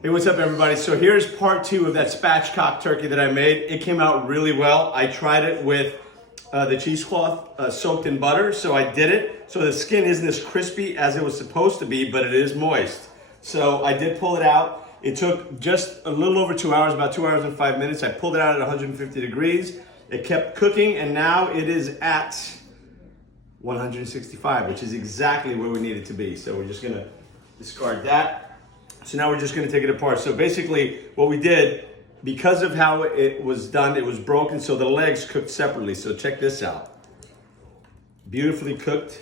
Hey, what's up everybody? So here's part 2 of that spatchcock turkey that I made. It came out really well. I tried it with the cheesecloth soaked in butter, so I did it. So the skin isn't as crispy as it was supposed to be, but it is moist. So I did pull it out. It took just a little over 2 hours, about 2 hours and 5 minutes. I pulled it out at 150 degrees. It kept cooking, and now it is at 165, which is exactly where we need it to be. So we're just gonna discard that. So now we're just gonna take it apart. So basically what we did, because of how it was done, it was broken, so the legs cooked separately. So check this out. Beautifully cooked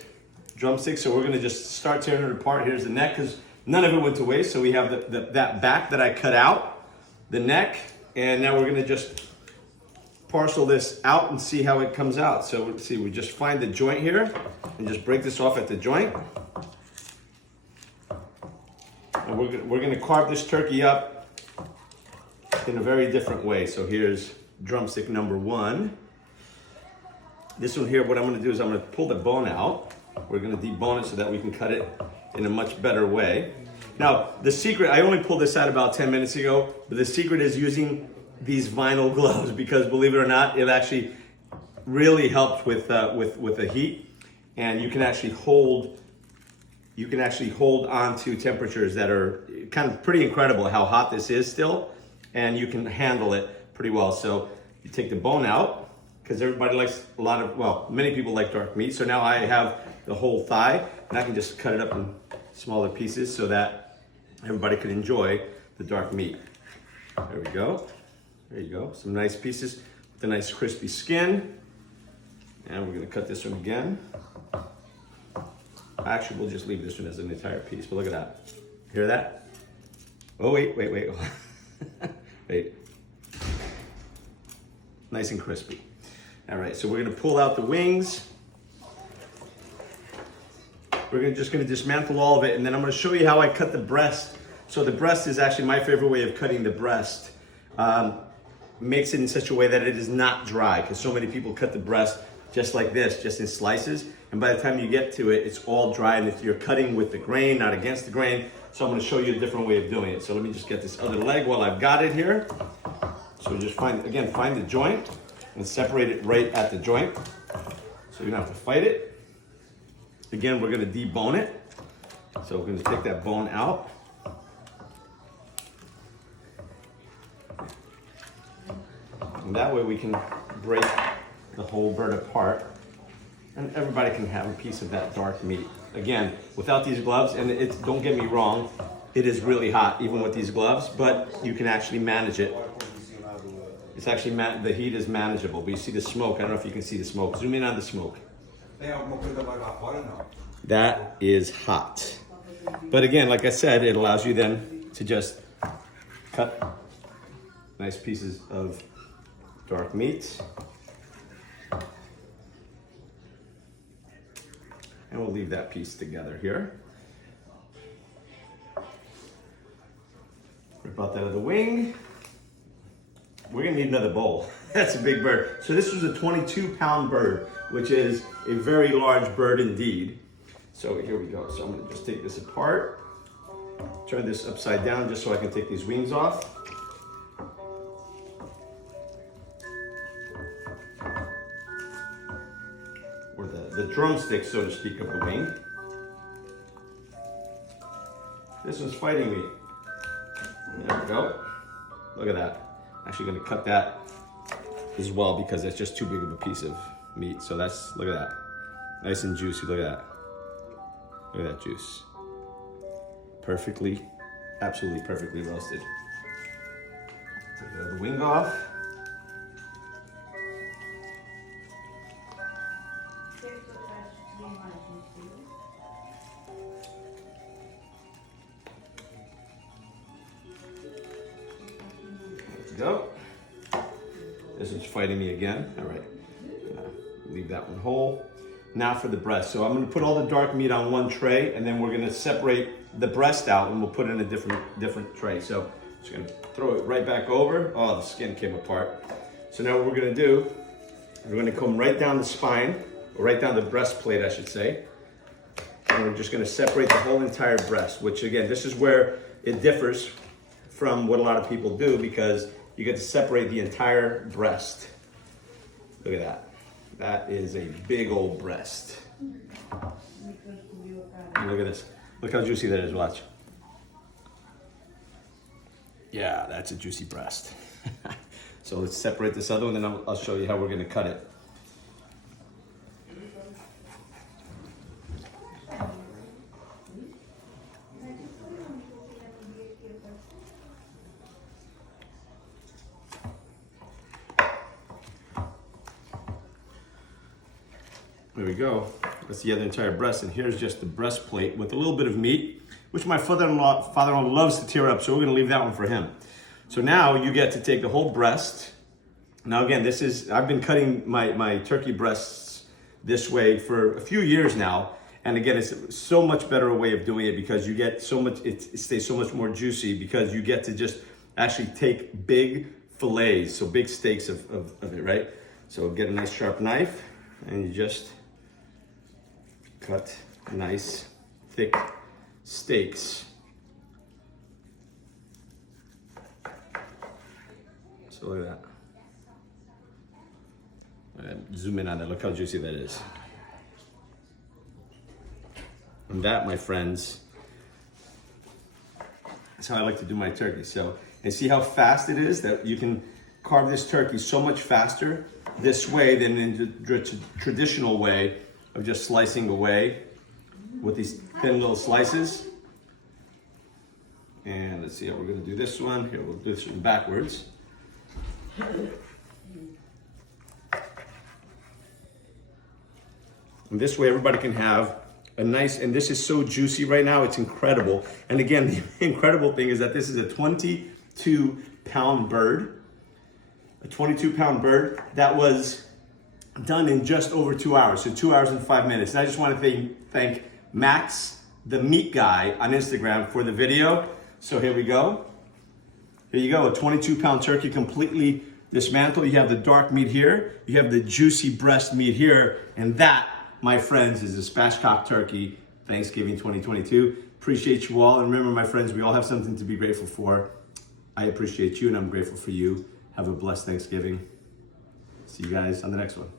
drumstick. So we're gonna just start tearing it apart. Here's the neck, because none of it went to waste. So we have that back that I cut out, the neck, and now we're gonna just parcel this out and see how it comes out. So let's see, we just find the joint here and just break this off at the joint. And we're gonna carve this turkey up in a very different way. So here's drumstick number 1. This one here, what I'm gonna do is I'm gonna pull the bone out. We're gonna debone it so that we can cut it in a much better way. Now, the secret, I only pulled this out about 10 minutes ago, but the secret is using these vinyl gloves, because believe it or not, it actually really helps with the heat, and you can actually hold on to temperatures that are kind of pretty incredible how hot this is still, and you can handle it pretty well. So you take the bone out, because everybody likes many people like dark meat. So now I have the whole thigh, and I can just cut it up in smaller pieces so that everybody can enjoy the dark meat. There we go. There you go. Some nice pieces with a nice crispy skin. And we're gonna cut this one again. Actually, we'll just leave this one as an entire piece, but look at that. Hear that? Oh, wait. Wait. Nice and crispy. All right, so we're gonna pull out the wings. We're just gonna dismantle all of it, and then I'm gonna show you how I cut the breast. So the breast is actually my favorite way of cutting the breast. Makes it in such a way that it is not dry, because so many people cut the breast just like this, just in slices, and by the time you get to it, it's all dry, and if you're cutting with the grain, not against the grain. So I'm going to show you a different way of doing it. So let me just get this other leg while I've got it here. So we just find the joint and separate it right at the joint, so you don't have to fight it. Again, we're going to debone it, so we're going to take that bone out. And that way we can break the whole bird apart, and everybody can have a piece of that dark meat. Again, without these gloves, and don't get me wrong, it is really hot even with these gloves, but you can actually manage it. It's actually, the heat is manageable, but you see the smoke. I don't know if you can see the smoke. Zoom in on the smoke. That is hot. But again, like I said, it allows you then to just cut nice pieces of dark meat. And we'll leave that piece together here. Rip out that other wing. We're gonna need another bowl. That's a big bird. So this was a 22-pound bird, which is a very large bird indeed. So here we go. So I'm gonna just take this apart, turn this upside down just so I can take these wings off. Or the drumstick, so to speak, of the wing. This one's fighting me. There we go. Look at that. Actually gonna cut that as well, because that's just too big of a piece of meat. So look at that. Nice and juicy, look at that. Look at that juice. Absolutely perfectly roasted. Take the wing off. Go. This one's fighting me again. All right, leave that one whole. Now for the breast. So I'm gonna put all the dark meat on one tray, and then we're gonna separate the breast out, and we'll put it in a different tray. So just gonna throw it right back over. Oh, the skin came apart. So now what we're gonna do, we're gonna come right down the spine, or right down the breastplate, I should say. And we're just gonna separate the whole entire breast, which again, this is where it differs from what a lot of people do because you get to separate the entire breast. Look at that. That is a big old breast. And look at this. Look how juicy that is, watch. Yeah, that's a juicy breast. So let's separate this other one, and then I'll show you how we're gonna cut it. There we go. That's the other entire breast, and here's just the breastplate with a little bit of meat, which my father-in-law loves to tear up, so we're gonna leave that one for him. So now you get to take the whole breast. Now again, I've been cutting my turkey breasts this way for a few years now, and again, it's so much better a way of doing it because you get so much, it stays so much more juicy because you get to just actually take big fillets, so big steaks of it, right? So get a nice sharp knife, and you just cut nice, thick steaks. So look at that. Zoom in on that, look how juicy that is. And that, my friends, is how I like to do my turkey. So, and see how fast it is that you can carve this turkey so much faster this way than in the traditional way of just slicing away with these thin little slices. And let's see how we're gonna do this one. Here, we'll do this one backwards. And this way everybody can have a nice, and this is so juicy right now, it's incredible. And again, the incredible thing is that this is a 22-pound bird. A 22-pound bird that was done in just over 2 hours, so 2 hours and 5 minutes. And I just want to thank Max, the meat guy on Instagram, for the video. So here we go. Here you go, a 22-pound turkey completely dismantled. You have the dark meat here, you have the juicy breast meat here, and that, my friends, is a Spatchcock Turkey Thanksgiving 2022. Appreciate you all, and remember, my friends, we all have something to be grateful for. I appreciate you, and I'm grateful for you. Have a blessed Thanksgiving. See you guys on the next one.